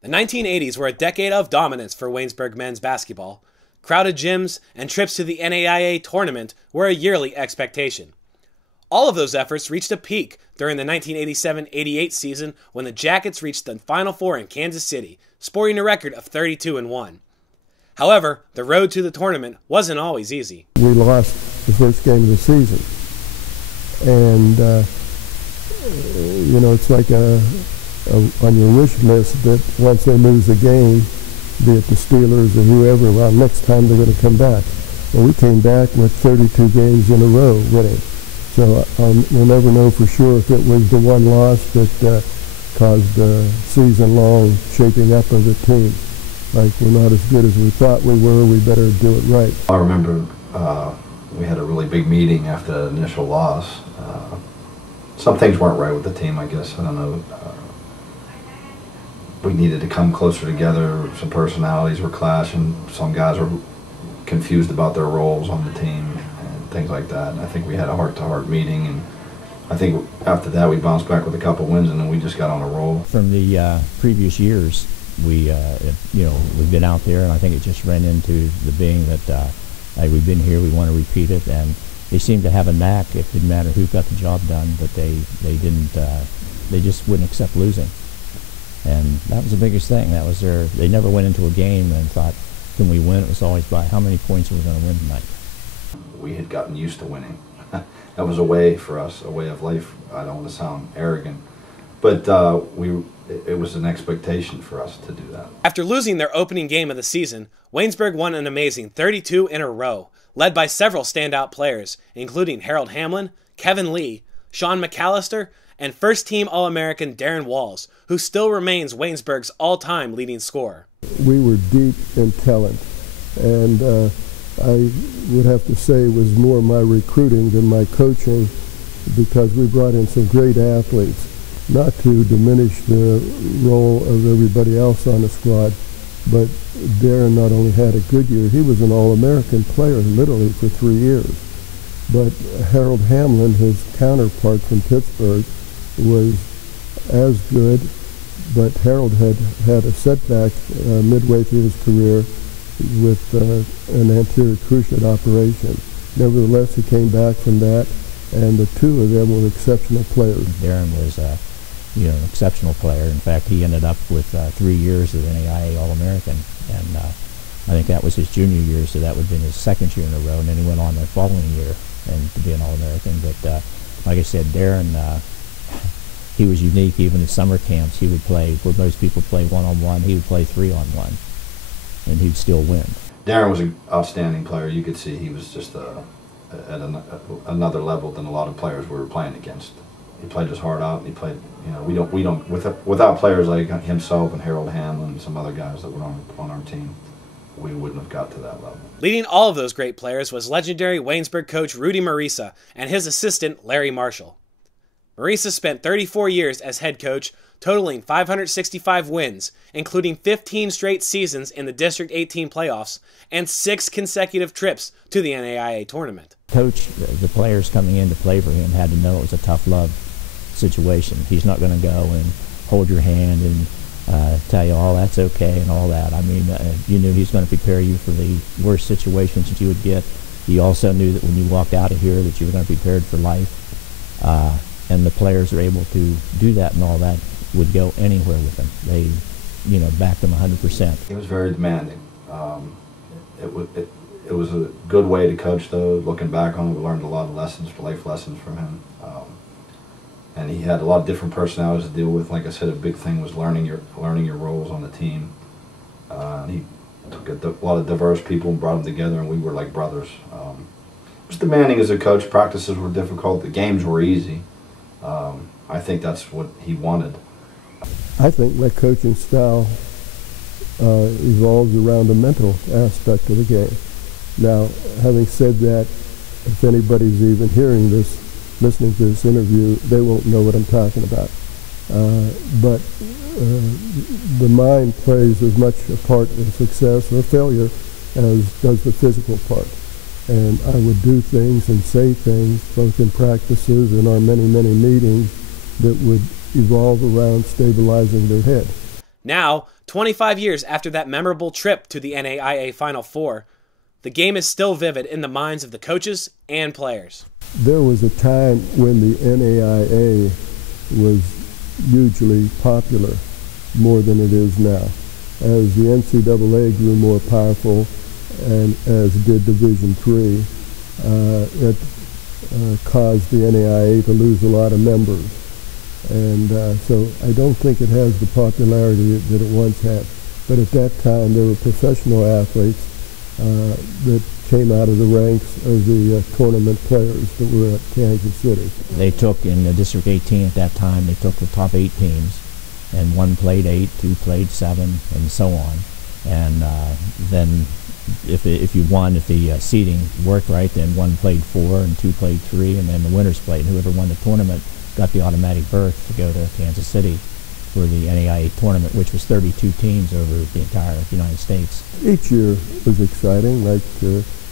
The 1980s were a decade of dominance for Waynesburg men's basketball. Crowded gyms and trips to the NAIA tournament were a yearly expectation. All of those efforts reached a peak during the 1987-88 season when the Jackets reached the Final Four in Kansas City, sporting a record of 32-1. However, the road to the tournament wasn't always easy. We lost the first game of the season. And, it's like on your wish list that once they lose the game, be it the Steelers or whoever, well, next time they're going to come back. Well, we came back with 32 games in a row winning. So we'll never know for sure if it was the one loss that caused the season-long shaping up of the team. Like, we're not as good as we thought we were, we better do it right. I remember we had a really big meeting after the initial loss. Some things weren't right with the team, I guess. I don't know. We needed to come closer together. Some personalities were clashing. Some guys were confused about their roles on the team and things like that. And I think we had a heart-to-heart meeting, and I think after that we bounced back with a couple wins, and then we just got on a roll. From the previous years, we've been out there, and I think it just ran into the being that we've been here, we want to repeat it, and they seemed to have a knack. It didn't matter who got the job done, but they just wouldn't accept losing. And that was the biggest thing. That was they never went into a game and thought, can we win? It was always by how many points are we going to win tonight? We had gotten used to winning. That was a way for us, a way of life. I don't want to sound arrogant, but it was an expectation for us to do that. After losing their opening game of the season, Waynesburg won an amazing 32 in a row, led by several standout players, including Harold Hamlin, Kevin Lee, Sean McAllister, and first-team All-American Darren Walls, who still remains Waynesburg's all-time leading scorer. We were deep in talent, and I would have to say it was more my recruiting than my coaching, because we brought in some great athletes. Not to diminish the role of everybody else on the squad, but Darren not only had a good year, he was an All-American player literally for 3 years. But Harold Hamlin, his counterpart from Pittsburgh, was as good, but Harold had a setback midway through his career with an anterior cruciate operation. Nevertheless, he came back from that, and the two of them were exceptional players. Darren was an exceptional player. In fact, he ended up with 3 years as NAIA All-American, and I think that was his junior year, so that would have been his second year in a row, and then he went on the following year and to be an All-American. But like I said, Darren, he was unique. Even at summer camps, he would play, where most people play one-on-one, he would play 3-on-1, and he'd still win. Darren was an outstanding player. You could see he was just at another level than a lot of players we were playing against. He played his heart out. He played, without players like himself and Harold Hamlin and some other guys that were on our team, we wouldn't have got to that level. Leading all of those great players was legendary Waynesburg coach Rudy Marisa and his assistant Larry Marshall. Marisa spent 34 years as head coach, totaling 565 wins, including 15 straight seasons in the District 18 playoffs and 6 consecutive trips to the NAIA tournament. Coach, the players coming in to play for him had to know it was a tough love situation. He's not going to go and hold your hand and tell you, oh, that's okay and all that. I mean, you knew he's going to prepare you for the worst situations that you would get. You also knew that when you walked out of here that you were going to be prepared for life. And the players are able to do that, and all that would go anywhere with them. They, backed them 100%. He was very demanding. It was a good way to coach, though. Looking back on it, we learned a lot of lessons, life lessons from him. And he had a lot of different personalities to deal with. Like I said, a big thing was learning your roles on the team. And he took a lot of diverse people and brought them together, and we were like brothers. It was demanding as a coach. Practices were difficult. The games were easy. I think that's what he wanted. I think my coaching style evolves around the mental aspect of the game. Now, having said that, if anybody's even hearing this, listening to this interview, they won't know what I'm talking about. But the mind plays as much a part in success or failure as does the physical part. And I would do things and say things, both in practices and our many, many meetings, that would evolve around stabilizing their head. Now, 25 years after that memorable trip to the NAIA Final Four, the game is still vivid in the minds of the coaches and players. There was a time when the NAIA was hugely popular, more than it is now. As the NCAA grew more powerful, and as did Division III, it caused the NAIA to lose a lot of members. And so I don't think it has the popularity that it once had. But at that time, there were professional athletes that came out of the ranks of the tournament players that were at Kansas City. They took, in the District 18 at that time, they took the top 8 teams, and one played 8, 2 played 7, and so on. And then if you won, if the seeding worked right, then one played 4 and 2 played 3, and then the winners played. Whoever won the tournament got the automatic berth to go to Kansas City for the NAIA tournament, which was 32 teams over the entire United States. Each year was exciting, like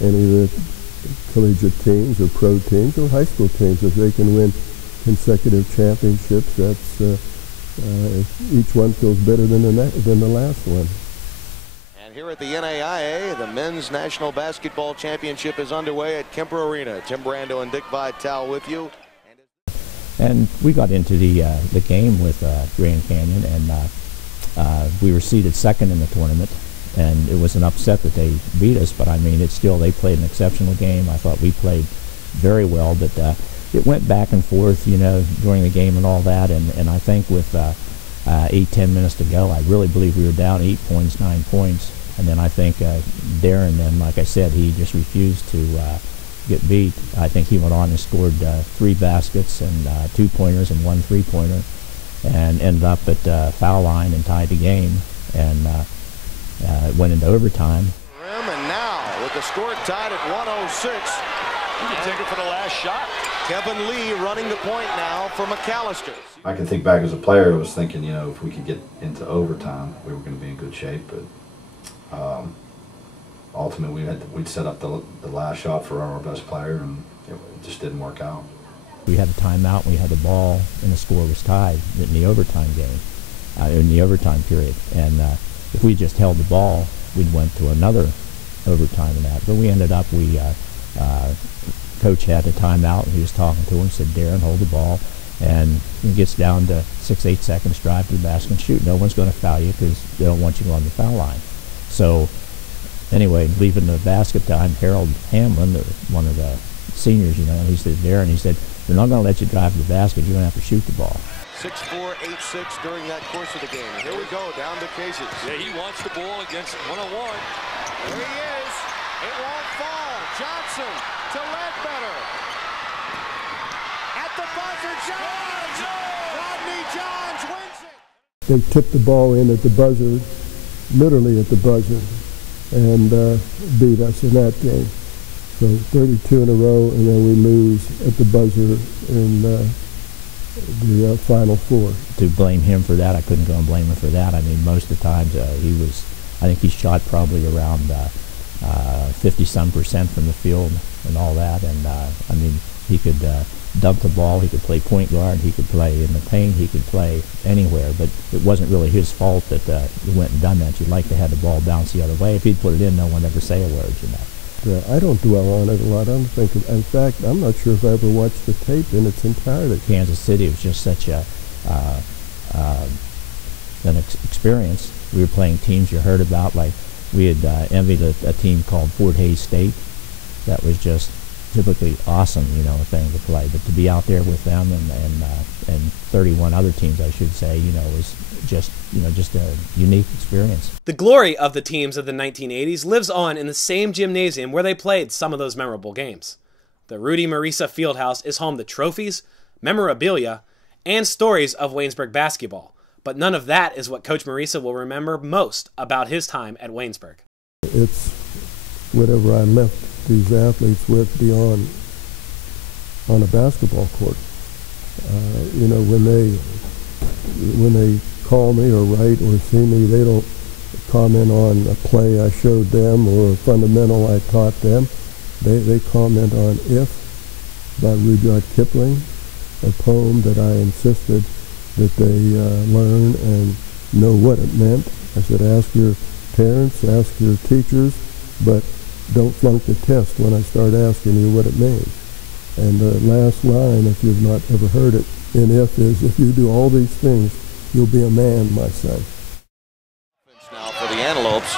any of the collegiate teams or pro teams or high school teams. If they can win consecutive championships, that's each one feels better than the last one. And here at the NAIA, the Men's National Basketball Championship is underway at Kemper Arena. Tim Brando and Dick Vitale with you. And we got into the game with Grand Canyon, and we were seeded second in the tournament, and it was an upset that they beat us, but I mean, it's still, they played an exceptional game. I thought we played very well, but it went back and forth, you know, during the game and all that, and I think with 8-10 minutes to go, I really believe we were down 8 points, 9 points, and then I think Darren, then, like I said, he just refused to get beat. I think he went on and scored 3 baskets and 2-pointers and 1 3-pointer, and ended up at foul line and tied the game, and went into overtime. And now with the score tied at 106, you can take it for the last shot. Kevin Lee running the point now for McAllister. I can think back as a player, I was thinking, you know, if we could get into overtime, we were going to be in good shape, but ultimately we'd set up the last shot for our best player, and it just didn't work out. We had a timeout, we had the ball, and the score was tied in the overtime game, in the overtime period. And if we just held the ball, we'd went to another overtime in that. But we ended up, coach had a timeout, and he was talking to him, said, Darren, hold the ball. And it gets down to 6-8 seconds, drive to the basket and shoot. No one's going to foul you because they don't want you on the foul line. So anyway, leaving the basket time, Harold Hamlin, one of the seniors, you know, he said, Darren, he said, they're not going to let you drive to the basket, you're going to have to shoot the ball. 6'4", 8'6" during that course of the game. Here we go, down to Cases. Yeah, he wants the ball against 101. There he is. It won't fall. Johnson to Ledbetter. At the buzzer, Johns! Rodney Johns wins it. They tipped the ball in at the buzzer, literally at the buzzer, and beat us in that game. So 32 in a row, and then we lose at the buzzer in the Final Four. To blame him for that, I couldn't go and blame him for that. I mean, most of the times I think he shot probably around 50-some% from the field and all that. And I mean, he could dump the ball, he could play point guard, he could play in the paint, he could play anywhere. But it wasn't really his fault that he went and done that. You'd like to have the ball bounce the other way. If he'd put it in, no one would ever say a word, you know. I don't dwell on it a lot. I don't think. In fact, I'm not sure if I ever watched the tape in its entirety. Kansas City was just such an experience. We were playing teams you heard about, like we had envied a team called Fort Hays State. That was just typically awesome, you know, a thing to play. But to be out there with them and 31 other teams, I should say, you know, was just a unique experience. The glory of the teams of the 1980s lives on in the same gymnasium where they played some of those memorable games. The Rudy Marisa Fieldhouse is home to trophies, memorabilia, and stories of Waynesburg basketball. But none of that is what Coach Marisa will remember most about his time at Waynesburg. It's whatever I left these athletes with beyond on a basketball court. You know, when they call me or write or see me, they don't comment on a play I showed them or a fundamental I taught them. They comment on If by Rudyard Kipling, a poem that I insisted that they learn and know what it meant. I said, ask your parents, ask your teachers, but don't flunk the test when I start asking you what it means. And the last line, if you've not ever heard it, in If is, if you do all these things, you'll be a man, my son. Now for the Antelopes.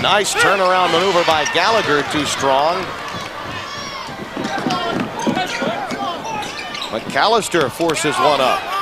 Nice turnaround maneuver by Gallagher, too strong. McAllister forces one up.